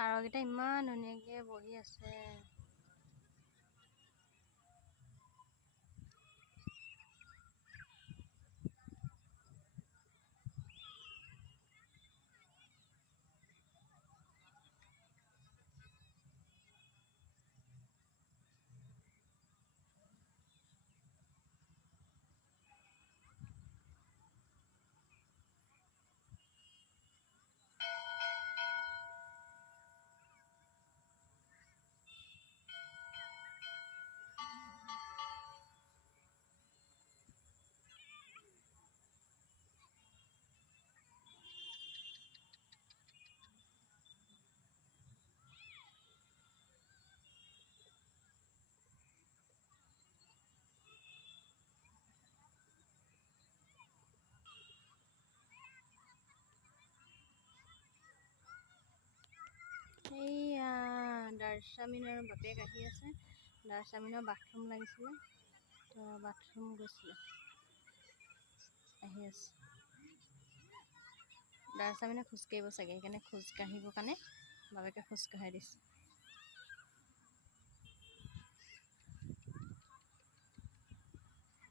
পাৰকেইটা ইমান ধুনীয়াকৈ বহি আছে। এইয়া দাৰ্চামিনৰ বাপেক আহি আছে। দাৰ্চামিনৰ বাথৰুম লাগিছিলে, তো বাথৰুম গৈছিলে, আহি আছে। দাৰ্চামিনে খোজকাঢ়িব চাগে, সেইকাৰণে খোজকাঢ়িবৰ কাৰণে বাপেকে খোজকাঢ়াই দিছে।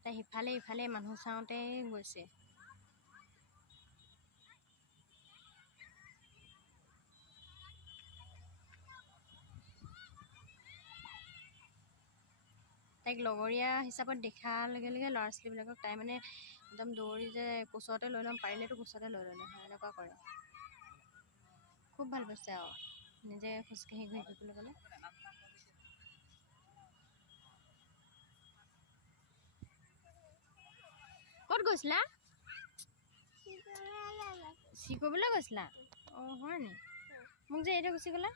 তাই সিফালে ইফালে মানুহ চাওঁতে গৈছে। তাইক লগৰীয়া হিচাপত দেখাৰ লগে লগে ল'ৰা ছোৱালীবিলাকক তাই মানে একদম দৌৰি যে কোচতে লৈ ল'ম, পাৰিলেতো কোচতে লৈ ল'লে হয়, এনেকুৱা কৰে। খুব ভাল পাইছে আৰু নিজে খোজকাঢ়ি ঘূৰি ফুৰিবলৈ গ'লে। ক'ত গৈছিলা? শিকিবলৈ গৈছিলা? অঁ হয় নি? মোক যে এতিয়া গুচি গ'লা।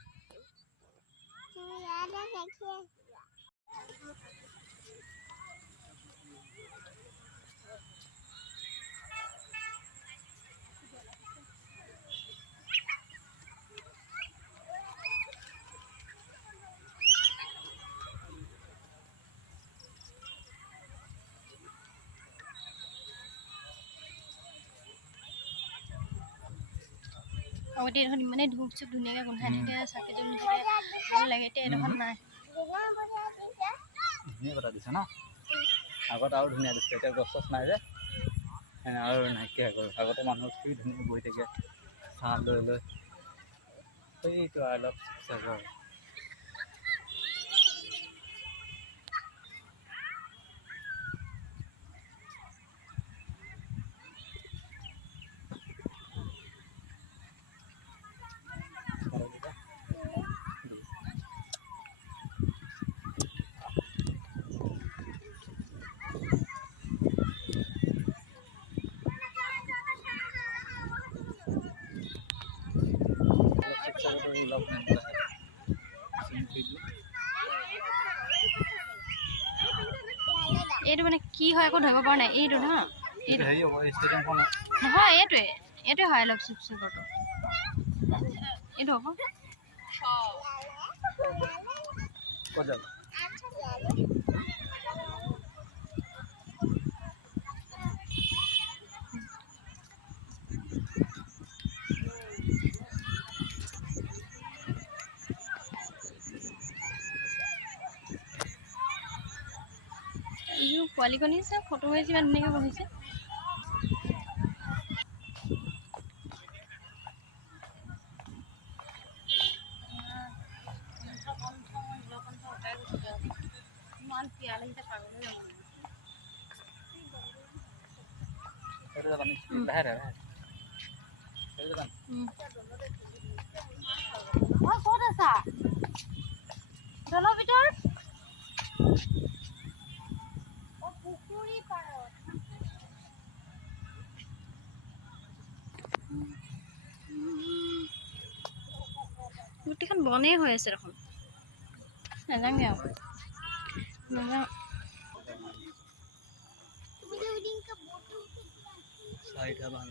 আগতে এইডোখৰত ইমানেই ধূপ চুপ ধুনীয়াকৈ গোন্ধাই থাকে, চাকি জ্বলি থাকে, ভাল লাগে। এতিয়া এইডোখৰত নাই। ধুনীয়া কথা দিছে ন, আগত আৰু ধুনীয়া দিছে, এতিয়া গছ চছ নাই যে আৰু নাইকিয়া হৈ গ'ল। আগতে মানুহ কি ধুনীয়া বহি থাকে চাহ লৈ লৈ, সেইটো অলপ চাগৰ এইটো মানে কি হয় একো ধৰিব পৰা নাই। এইটো ন নহয়, এইটোৱে হয় অলপ চুপ চুপৰটো, এইটো হ'ব। পোৱালি কণী আছে, ফটো মাৰিছে, ইমান ধুনীয়াকৈ বহিছে। ইমান পিয়া লাগিছে, পাগলৈ যাব। ক'ত আছা? দলৰ ভিতৰত পুখুৰী পাৰত। গোটেইখন বনেই হৈ আছে দেখোন। নাযাওঁগৈ আৰু নাযাওঁ। চাৰিটা বান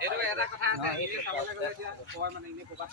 এটা কথা আছে, চাবলৈ গ'লে এতিয়া কয় মানে এনেই ক'ৰবাত